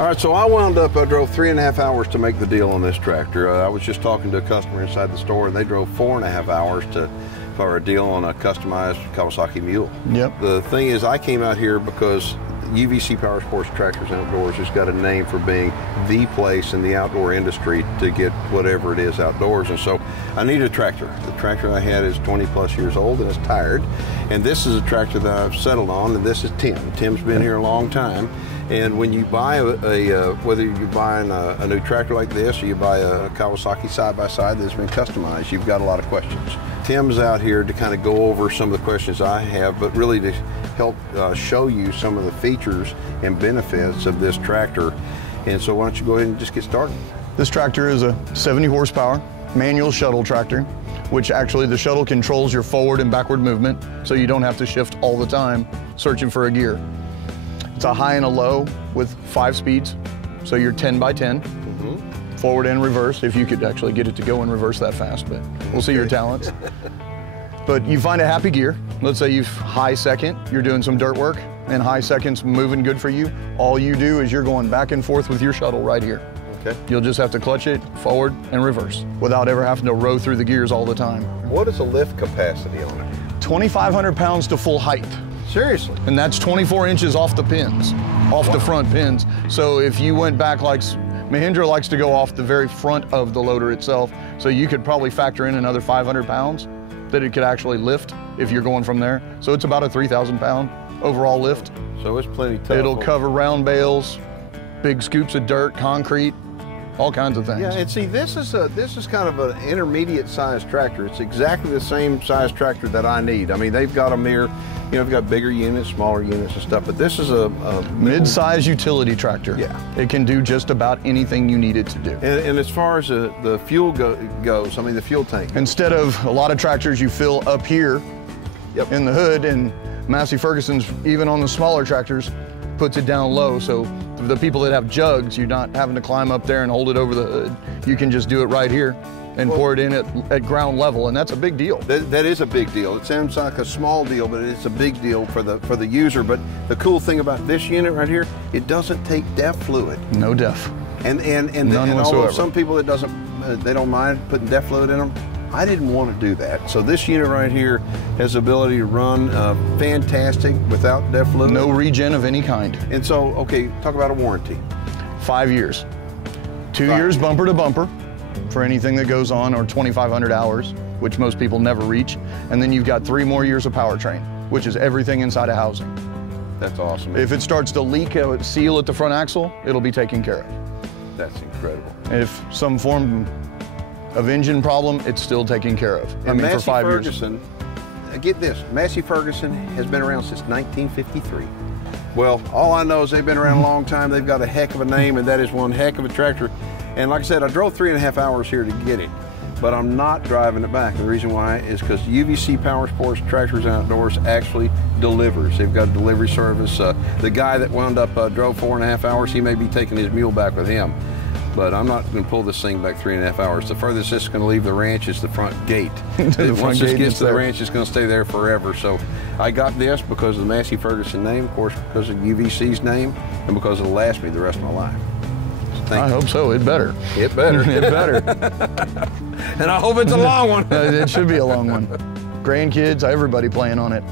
All right, so I wound up, I drove 3.5 hours to make the deal on this tractor. I was just talking to a customer inside the store, and they drove 4.5 hours for a deal on a customized Kawasaki mule. Yep. The thing is, I came out here because UVC Power Sports Tractors Outdoors has got a name for being the place in the outdoor industry to get whatever it is outdoors, and so I need a tractor. The tractor I had is 20 plus years old and it's tired, and this is a tractor that I've settled on, and this is Tim. Tim's been here a long time, and when you buy whether you're buying a new tractor like this or you buy a Kawasaki side-by-side that's been customized, you've got a lot of questions. Tim's out here to kind of go over some of the questions I have, but really to help show you some of the features and benefits of this tractor. And so why don't you go ahead and just get started. This tractor is a 70 horsepower manual shuttle tractor, which actually the shuttle controls your forward and backward movement, so you don't have to shift all the time searching for a gear. It's a high and a low with 5 speeds, so you're 10 by 10. Forward and reverse, if you could actually get it to go in reverse that fast, but we'll see your talents. But you find a happy gear. Let's say you've high second, you're doing some dirt work, and high second's moving good for you. All you do is you're going back and forth with your shuttle right here. Okay. You'll just have to clutch it forward and reverse without ever having to row through the gears all the time. What is the lift capacity on it? 2,500 pounds to full height. Seriously? And that's 24 inches off the pins, off the front pins. So if you went back, like Mahindra likes to go off the very front of the loader itself, so you could probably factor in another 500 pounds that it could actually lift if you're going from there. So it's about a 3,000 pound overall lift. So it's plenty tough. It'll cover round bales, big scoops of dirt, concrete, all kinds of things. Yeah, and see, this is kind of an intermediate size tractor. It's exactly the same size tractor that I need. I mean, they've got them here, you know, they've got bigger units, smaller units and stuff, but this is a mid-size utility tractor. Yeah. It can do just about anything you need it to do. And as far as the fuel goes, I mean, the fuel tank. Instead of a lot of tractors you fill up here in the hood, and Massey Ferguson's, even on the smaller tractors, puts it down low, so the people that have jugs, you're not having to climb up there and hold it over the hood. You can just do it right here and pour it in at ground level, and that's a big deal. That is a big deal. It sounds like a small deal, but it's a big deal for the user. But the cool thing about this unit right here, it doesn't take DEF fluid. No DEF. And None whatsoever. Although some people they don't mind putting DEF fluid in them, I didn't want to do that. So this unit right here has the ability to run fantastic without DEF fluid. No regen of any kind. And so, okay, talk about a warranty. 5 years. 2 years bumper to bumper for anything that goes on, or 2,500 hours, which most people never reach. And then you've got 3 more years of powertrain, which is everything inside a housing. That's awesome. If it starts to leak a seal at the front axle, it'll be taken care of. That's incredible. If some form of engine problem, it's still taken care of. And I mean, Massey for 5 Ferguson, years. Get this, Massey Ferguson has been around since 1953. Well, all I know is they've been around a long time. They've got a heck of a name, and that is one heck of a tractor. And like I said, I drove 3.5 hours here to get it, but I'm not driving it back. And the reason why is because UVC Power Sports Tractors and Outdoors actually delivers. They've got a delivery service. The guy that wound up drove 4.5 hours, he may be taking his mule back with him. But I'm not going to pull this thing back 3.5 hours. The furthest it's going to leave the ranch is the front gate. Once this gets to the ranch, it's going to stay there forever. So I got this because of the Massey Ferguson name, of course, because of UVC's name, and because it'll last me the rest of my life. I hope so. It better. It better. It better. And I hope it's a long one. It should be a long one. Grandkids, everybody playing on it.